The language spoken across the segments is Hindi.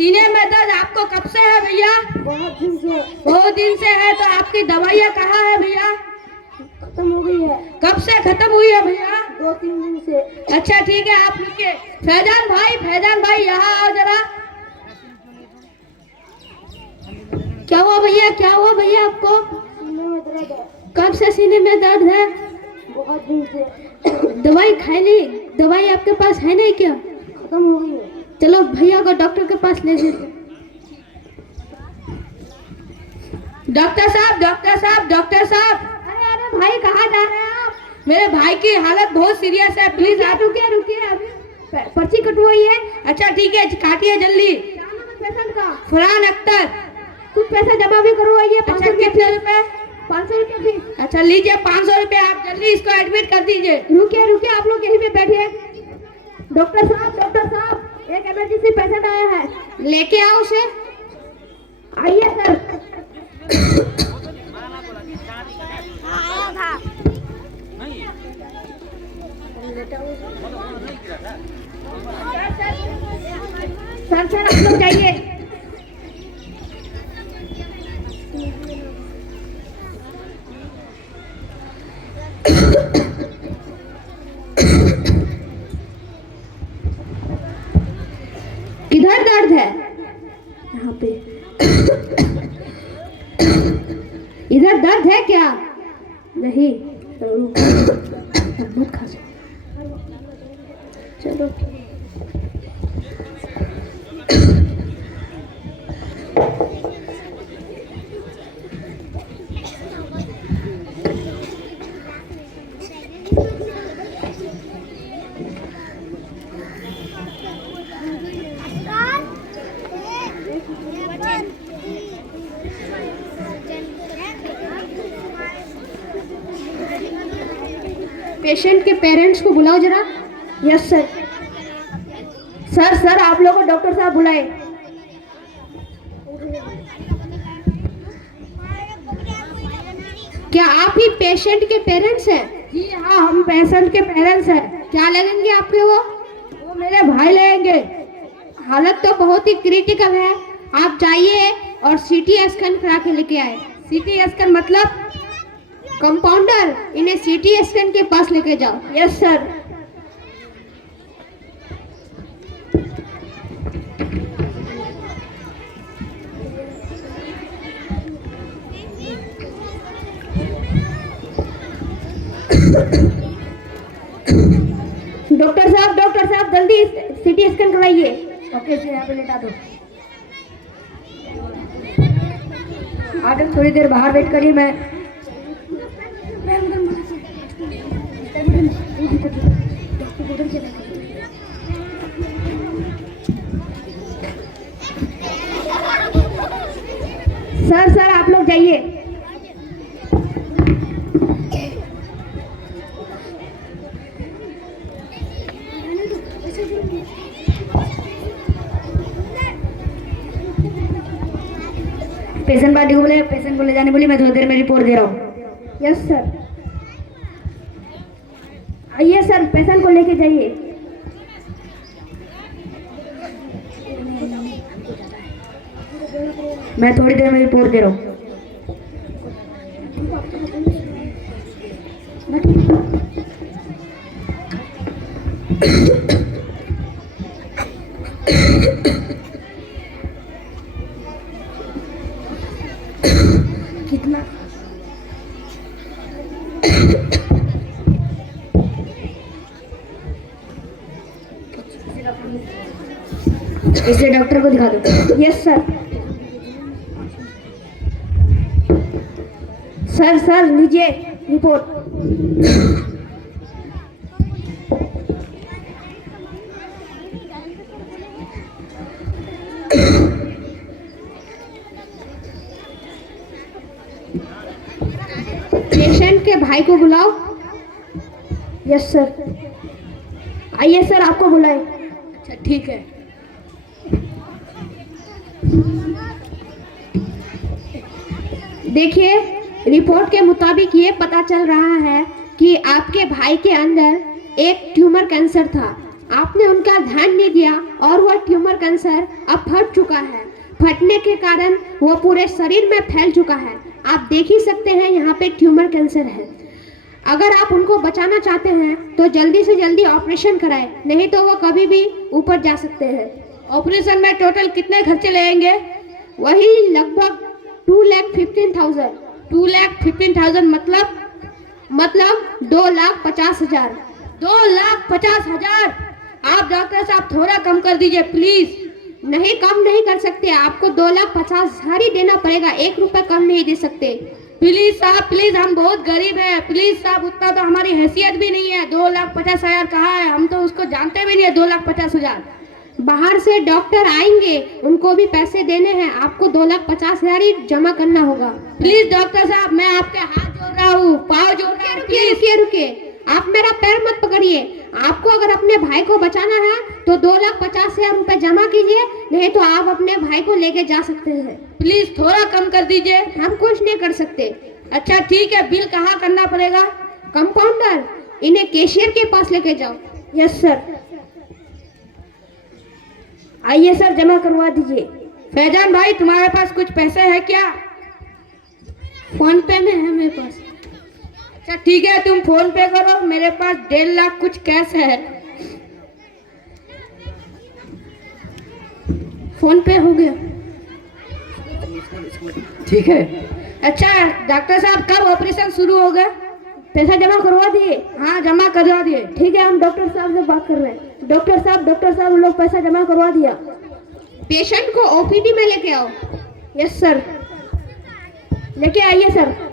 सीने में दर्द आपको कब से है भैया? बहुत दिन से। बहुत दिन से है। तो आपकी दवाइयाँ कहाँ है भैया? खत्म हो गई है। कब से खत्म हुई है भैया? 2-3 दिन से। अच्छा ठीक है, आप रुकिए। फैजान भाई यहाँ आओ जरा। क्या हुआ भैया, क्या हुआ भैया आपको? सीने में दर्द है। कब से सीने में दर्द है? बहुत दिन से। दवाई खाई नहीं? दवाई आपके पास है नहीं क्या? खत्म हो गई है। चलो भैया को डॉक्टर के पास ले जाते। डॉक्टर साहब। अरे भाई कहाँ जा रहे हैं आप? मेरे भाई की हालत बहुत सीरियस है, प्लीज आप रुकिए अभी पर्ची कटवाई है। अच्छा ठीक है, काटिए जल्दी। क्या नाम है पेशेंट का? फरहान अख्तर। कुछ पैसा जमा भी करवाइए। अच्छा कितने रुपए? 500 रुपये फीस। अच्छा लीजिए 500 रुपये, आप जल्दी इसको एडमिट कर दीजिए। रुकिए आप लोग यहीं पे बैठिए। डॉक्टर साहब एक इमरजेंसी पेशेंट आया है, लेके आओ उसे। आइए सर। सर आप लोग जाइए। किधर दर्द है? यहाँ पे। इधर दर्द है क्या? नहीं। मत खा। चलो पेशेंट के पेरेंट्स को बुलाओ जरा। Yes sir. सर आप लोगों को डॉक्टर साहब बुलाए। क्या आप ही पेशेंट के पेरेंट्स हैं? जी हाँ, हम पेशेंट के पेरेंट्स हैं। क्या लगेंगे आपके? वो मेरे भाई लगेंगे। हालत तो बहुत ही क्रिटिकल है। आप जाइए और सीटी स्कैन करा के लेके आए। सीटी स्कैन मतलब? कंपाउंडर, इन्हें सीटी स्कैन के पास लेके जाओ। Yes sir. डॉक्टर साहब जल्दी सीटी स्कैन करवाइए। ओके जी, यहाँ पे लेटा दो। आगे थोड़ी देर बाहर वेट करिए। मैं सर आप लोग जाइए। पेशेंट पार्टी को बोले, पेशेंट को ले जाने बोली। मैं थोड़ी देर में रिपोर्ट दे रहा हूँ। Yes sir. आइए सर, पेशेंट को लेके जाइए। मैं थोड़ी देर में रिपोर्ट दे रहा हूँ। कितना? इसे डॉक्टर को दिखा दो। Yes sir. सर लीजिए रिपोर्ट। पेशेंट के भाई को बुलाओ। Yes sir. आइए सर, आपको बुलाए। अच्छा ठीक है। देखिए, रिपोर्ट के मुताबिक ये पता चल रहा है कि आपके भाई के अंदर एक ट्यूमर कैंसर था। आपने उनका ध्यान नहीं दिया और वह ट्यूमर कैंसर अब फट चुका है। फटने के कारण वो पूरे शरीर में फैल चुका है। आप देख ही सकते हैं यहाँ पे ट्यूमर कैंसर है। अगर आप उनको बचाना चाहते हैं तो जल्दी से जल्दी ऑपरेशन कराएं, नहीं तो वो कभी भी ऊपर जा सकते हैं। ऑपरेशन में टोटल कितने खर्चे लगेंगे? वही लगभग 2,15,000। 2,15,000 मतलब 2,50,000। 2,50,000। आप डॉक्टर साहब थोड़ा कम कर दीजिए प्लीज। नहीं, कम नहीं कर सकते, आपको 2,50,000 ही देना पड़ेगा, 1 रुपए कम नहीं दे सकते। प्लीज साहब प्लीज, हम बहुत गरीब हैं, प्लीज साहब उतना तो हमारी हैसियत भी नहीं है। 2,50,000 कहाँ है? हम तो उसको जानते भी नहीं है। 2,50,000 बाहर से डॉक्टर आएंगे, उनको भी पैसे देने हैं, आपको 2,50,000 ही जमा करना होगा। प्लीज डॉक्टर साहब, मैं आपके हाथ जोड़ रहा हूँ, पाँव जोड़ रहा हूँ। रुकिए, आप मेरा पैर मत पकड़िए। आपको अगर अपने भाई को बचाना है तो 2,50,000 रुपए जमा कीजिए, नहीं तो आप अपने भाई को लेके जा सकते हैं। प्लीज थोड़ा कम कर दीजिए, हम कुछ नहीं कर सकते। अच्छा ठीक है, बिल कहाँ करना पड़ेगा? कंपाउंडर, इन्हें कैशियर के पास लेके जाओ। Yes sir. आइए सर, जमा करवा दीजिए। फैजान भाई, तुम्हारे पास कुछ पैसे है क्या? फोन पे में है मेरे पास। अच्छा ठीक है, तुम फोन पे करो, मेरे पास 1.5 लाख कुछ कैश है। फोन पे हो गया। ठीक है। अच्छा डॉक्टर साहब, कब ऑपरेशन शुरू होगा? पैसा जमा करवा दिए? हाँ जमा करवा दिए। ठीक है, हम डॉक्टर साहब से बात कर रहे हैं। डॉक्टर साहब लोग पैसा जमा करवा दिया। पेशेंट को ओपीडी में लेके आओ। यस सर, लेके आइए सर।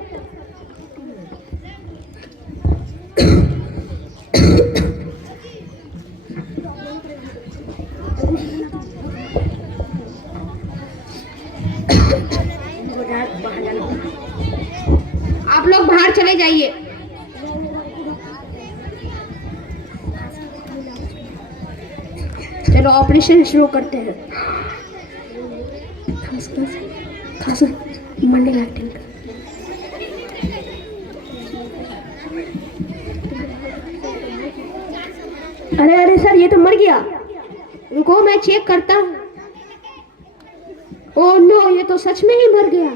आप लोग बाहर चले जाइए। चलो ऑपरेशन शुरू करते हैं। खास मंडी लाइटिंग। अरे सर, ये तो मर गया। रुको मैं चेक करता हूँ। ओह नो, ये तो सच में ही मर गया।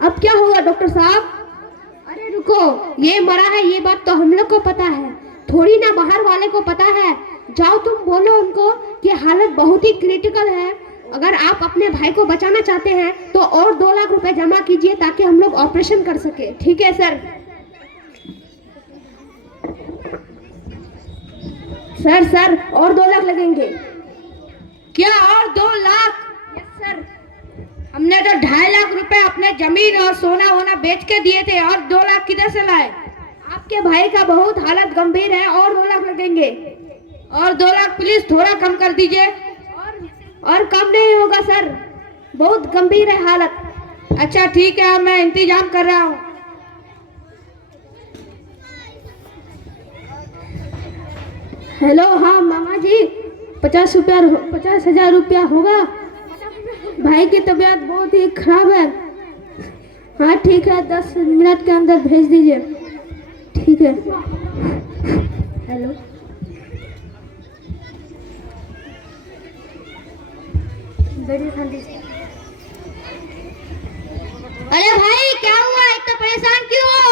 अब क्या होगा डॉक्टर साहब? अरे रुको, ये मरा है ये बात तो हम लोग को पता है, थोड़ी ना बाहर वाले को पता है। जाओ तुम बोलो उनको कि हालत बहुत ही क्रिटिकल है, अगर आप अपने भाई को बचाना चाहते हैं तो और 2 लाख रुपए जमा कीजिए ताकि हम लोग ऑपरेशन कर सके। ठीक है सर। सर और 2 लाख लगेंगे। क्या और 2 लाख? Yes sir. हमने तो 2.5 लाख रुपए अपने जमीन और सोना वोना बेच के दिए थे, और 2 लाख किधर से लाए? आपके भाई का बहुत हालत गंभीर है, और 2 लाख लगेंगे। और 2 लाख प्लीज थोड़ा कम कर दीजिए। और कम नहीं होगा सर, बहुत गंभीर है हालत। अच्छा ठीक है, मैं इंतजाम कर रहा हूँ। हेलो, हाँ मामा जी, 50,000 रुपया होगा? भाई की तबीयत बहुत ही खराब है। हाँ ठीक है, 10 मिनट के अंदर भेज दीजिए। ठीक है। हेलो, अरे भाई क्या हुआ, इतना परेशान क्यों हो?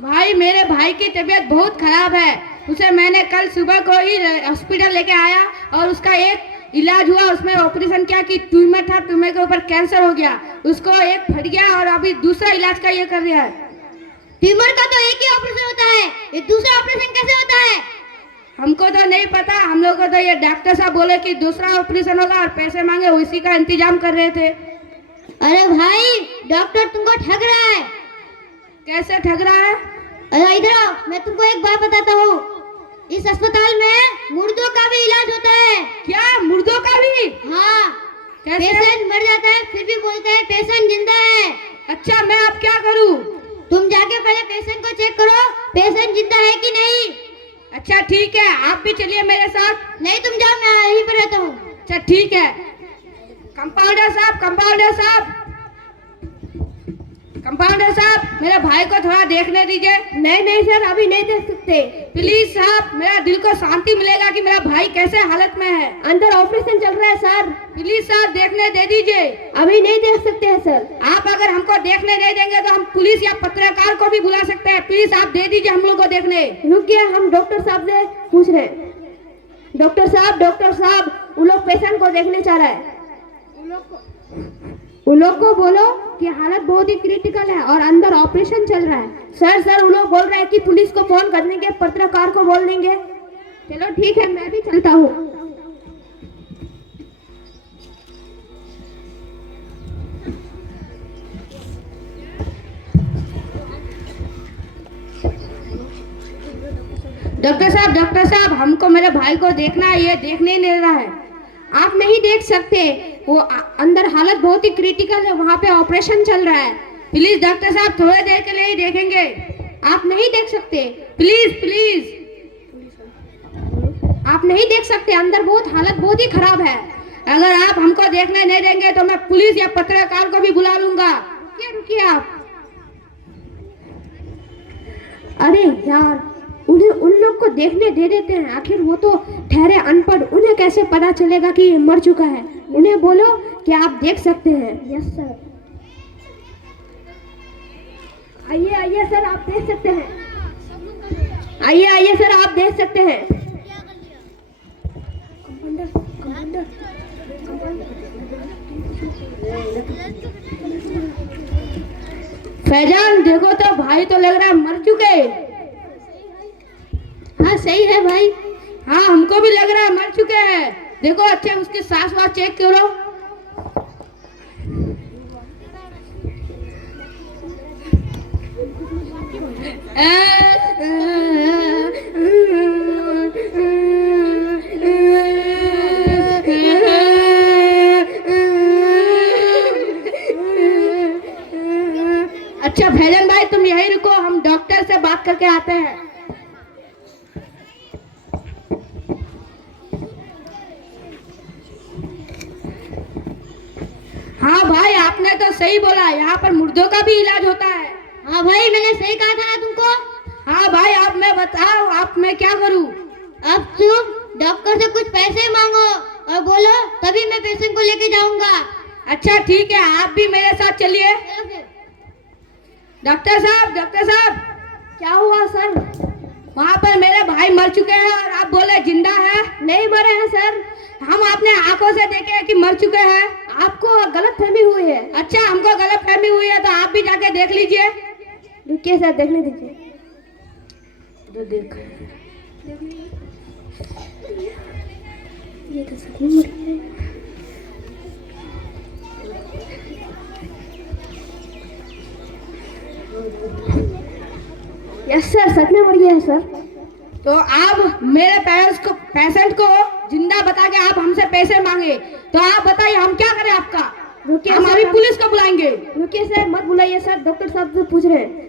भाई मेरे भाई की तबीयत बहुत खराब है, उसे मैंने कल सुबह को ही हॉस्पिटल लेके आया और उसका एक इलाज हुआ, उसमें ऑपरेशन किया कि ट्यूमर था, ट्यूमर के ऊपर कैंसर हो गया, उसको एक फट गया और अभी दूसरा इलाज का ये कर रहा है। ट्यूमर का तो एक ही ऑपरेशन होता है, ये दूसरा ऑपरेशन कैसे होता है? हमको तो नहीं पता, हम लोग को तो ये डॉक्टर साहब बोले कि दूसरा ऑपरेशन होगा और पैसे मांगे, उसी का इंतजाम कर रहे थे। अरे भाई, डॉक्टर तुमको ठग रहा है। कैसे ठग रहा है? अरे इधर आओ, मैं तुमको एक बात बताता हूँ, इस अस्पताल में मुर्दों का भी इलाज होता है। क्या, मुर्दों का भी? हाँ। पेशेंट मर जाता है फिर भी बोलते हैं पेशेंट जिंदा है। अच्छा, मैं अब क्या करूँ? तुम जाके पहले पेशेंट को चेक करो, पेशेंट जिंदा है कि नहीं। अच्छा ठीक है, आप भी चलिए मेरे साथ। नहीं तुम जाओ, मैं यहीं पर रहता हूँ। अच्छा ठीक है। कंपाउंडर साहब, कंपाउंडर साहब, कंपाउंडर साहब, मेरे भाई को थोड़ा देखने दीजिए। नहीं नहीं सर, अभी नहीं देख सकते। प्लीज साहब, मेरा दिल को शांति मिलेगा कि मेरा भाई कैसे हालत में है। अंदर ऑपरेशन चल रहा है सर। प्लीज साहब देखने दे दीजिए। अभी नहीं देख सकते हैं सर। आप अगर हमको देखने नहीं देंगे तो हम पुलिस या पत्रकार को भी बुला सकते हैं। प्लीज आप दे दीजिए हम लोग को देखने। रुकिए, हम डॉक्टर साहब से पूछ रहे हैं। डॉक्टर साहब, वो लोग पेशेंट को देखने चाह रहा है। उन लोग को बोलो कि हालत बहुत ही क्रिटिकल है और अंदर ऑपरेशन चल रहा है। सर वो लोग बोल रहे हैं कि पुलिस को फोन कर देंगे, पत्रकार को बोल देंगे। चलो ठीक है, मैं भी चलता हूँ। डॉक्टर साहब, हमको मेरे भाई को देखना है, ये देखने ही नहीं रहा है। आप नहीं देख सकते, वो अंदर हालत बहुत ही क्रिटिकल है, वहाँ पे ऑपरेशन चल रहा है। प्लीज डॉक्टर साहब, थोड़ी देर के लिए ही देखेंगे। आप नहीं देख सकते, प्लीज आप नहीं देख सकते, अंदर हालत बहुत ही खराब है। अगर आप हमको देखने नहीं देंगे तो मैं पुलिस या पत्रकार को भी बुला लूंगा। रुकिए आप। अरे यार, उन्हें उन लोग को देखने दे देते हैं, आखिर वो तो ठहरे अनपढ़, उन्हें कैसे पता चलेगा कि ये मर चुका है। उन्हें बोलो कि आप देख सकते हैं। Yes sir. आइए सर, आप देख सकते हैं। आइए सर, आप देख सकते हैं। फैजान देखो तो, भाई तो लग रहा है मर चुके। हाँ सही है भाई। हाँ हमको भी लग रहा है मर चुके हैं। देखो अच्छे उसकी सांस वास चेक करो। अच्छा फैजन भाई, तुम यहीं रुको, हम डॉक्टर से बात करके आते हैं। हाँ भाई, आपने तो सही बोला, यहाँ पर मुर्दों का भी इलाज होता है। हाँ भाई, मैंने सही कहा था ना तुमको। हाँ भाई, आप मैं बताओ, आप मैं क्या करूँ? अब तुम डॉक्टर से कुछ पैसे मांगो और बोलो, तभी मैं पेशेंट को लेके जाऊंगा। अच्छा ठीक है, आप भी मेरे साथ चलिए। डॉक्टर साहब, क्या हुआ सर? वहाँ पर मेरे भाई मर चुके हैं और आप बोले जिंदा है। नहीं मरे हैं सर, हम अपने आंखों से देखे हैं कि मर चुके हैं। आपको गलतफहमी हुई है। अच्छा, हमको गलतफहमी हुई है तो आप भी जाके देख लीजिए। रुकिए सर, देखने दीजिए। तो देख ये तो सच में मर गया है। यस सर, सच में मर गया है सर। तो आप मेरे पेशेंट को जिंदा बता के आप हमसे पैसे मांगे, तो आप बताइए हम क्या करें आपका? रुकिए, हम अभी पुलिस को बुलाएंगे। रुकिए सर, मत बुलाइए सर, डॉक्टर साहब से पूछ रहे हैं।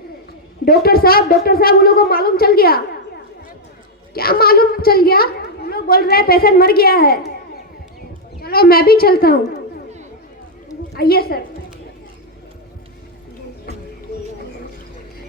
डॉक्टर साहब, उन लोगों को मालूम चल गया। क्या मालूम चल गया? उन लोग बोल रहे हैं पेशेंट मर गया है। चलो मैं भी चलता हूँ। आइए सर।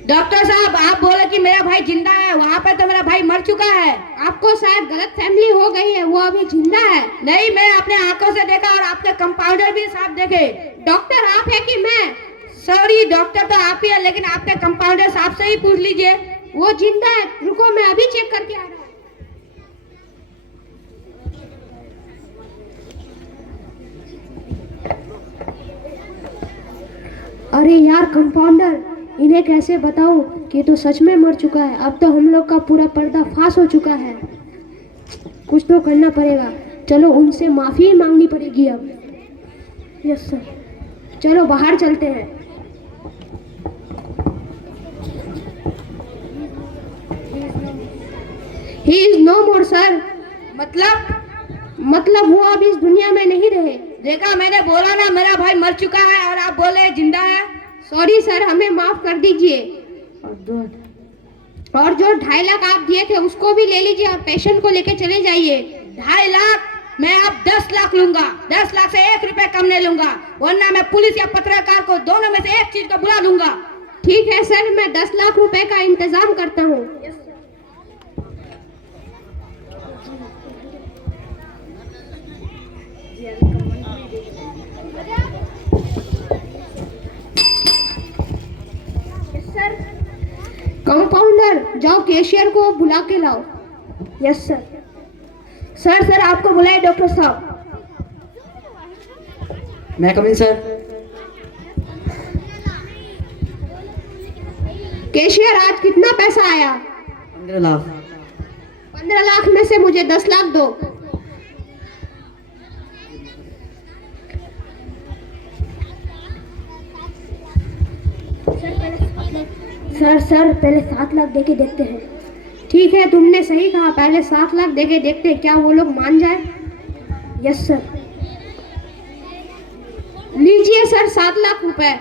डॉक्टर साहब, आप बोले कि मेरा भाई जिंदा है, वहाँ पर तो मेरा भाई मर चुका है। आपको शायद गलत फैमिली हो गई है, वो अभी जिंदा है। नहीं, मैं अपने आंखों से देखा और आपके कंपाउंडर भी साहब देखे। डॉक्टर आप है कि मैं? सॉरी, डॉक्टर तो आप ही है, लेकिन आपके कंपाउंडर साहब से ही पूछ लीजिए। वो जिंदा है, रुको मैं अभी चेक करके आ रहा हूँ। अरे यार कंपाउंडर, इन्हें कैसे बताऊं कि तो सच में मर चुका है। अब तो हम लोग का पूरा पर्दा फाश हो चुका है। कुछ तो करना पड़ेगा। चलो उनसे माफी मांगनी पड़ेगी अब। यस सर, चलो बाहर चलते हैं। He is no more sir. मतलब वो अब इस दुनिया में नहीं रहे। देखा, मैंने बोला ना मेरा भाई मर चुका है और आप बोले जिंदा है। सॉरी सर, हमें माफ कर दीजिए। और जो 2.5 लाख आप दिए थे उसको भी ले लीजिए और पेशेंट को लेके चले जाइए। 2.5 लाख? मैं अब 10 लाख लूंगा। 10 लाख से 1 रुपए कम नहीं लूंगा, वरना मैं पुलिस या पत्रकार को दोनों में से एक चीज को बुला लूंगा। ठीक है सर, मैं 10 लाख रुपए का इंतजाम करता हूँ। कंपाउंडर, जाओ कैशियर को बुला के लाओ। Yes sir. सर आपको बुलाए डॉक्टर साहब। मैं कम इन सर। कैशियर, आज कितना पैसा आया? 15 लाख। 15 लाख में से मुझे 10 लाख दो। सर पहले 7 लाख देके देखते हैं। ठीक है, तुमने सही कहा, पहले 7 लाख देके देखते हैं क्या वो लोग मान जाए। Yes sir. लीजिए सर 7 लाख रुपए।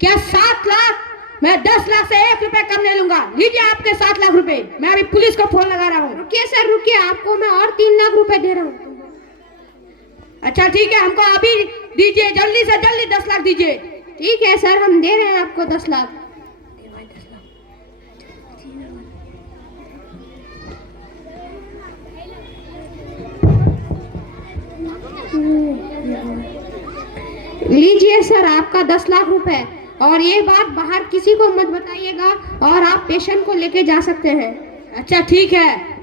क्या 7 लाख? मैं 10 लाख से 1 रुपए कम नहीं लूंगा। लीजिए आपके 7 लाख रुपए। मैं अभी पुलिस को फोन लगा रहा हूँ। रुकिए सर, रुकिए, आपको मैं और 3 लाख रुपए दे रहा हूँ। अच्छा ठीक है, हमको अभी दीजिए, जल्दी से जल्दी 10 लाख दीजिए। ठीक है सर, हम दे रहे हैं आपको 10 लाख। लीजिए सर आपका 10 लाख रुपए, और ये बात बाहर किसी को मत बताइएगा, और आप पेशेंट को लेके जा सकते हैं। अच्छा ठीक है।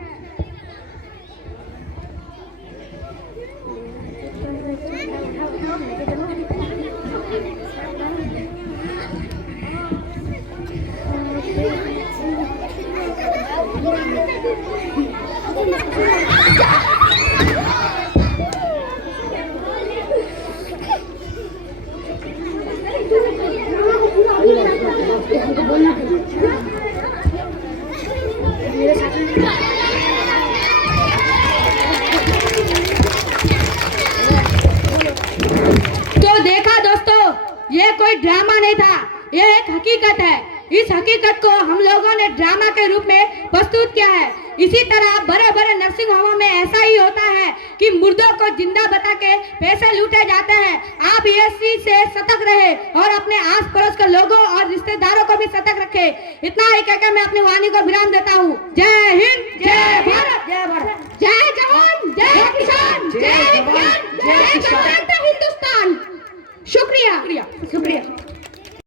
तो देखा दोस्तों, ये कोई ड्रामा नहीं था, ये एक हकीकत है। इस हकीकत को हम लोगों ने ड्रामा के रूप में प्रस्तुत किया है। इसी तरह बड़े बड़े नर्सिंग होमों में ऐसा ही होता है कि मुर्दों को जिंदा बता के पैसे लूटे जाते हैं। आप इस चीज से सतर्क रहे और अपने आस पड़ोस के लोगों और रिश्तेदारों को भी सतर्क रखे। इतना ही कहकर मैं अपनी वाणी को विराम देता हूँ। जय हिंद।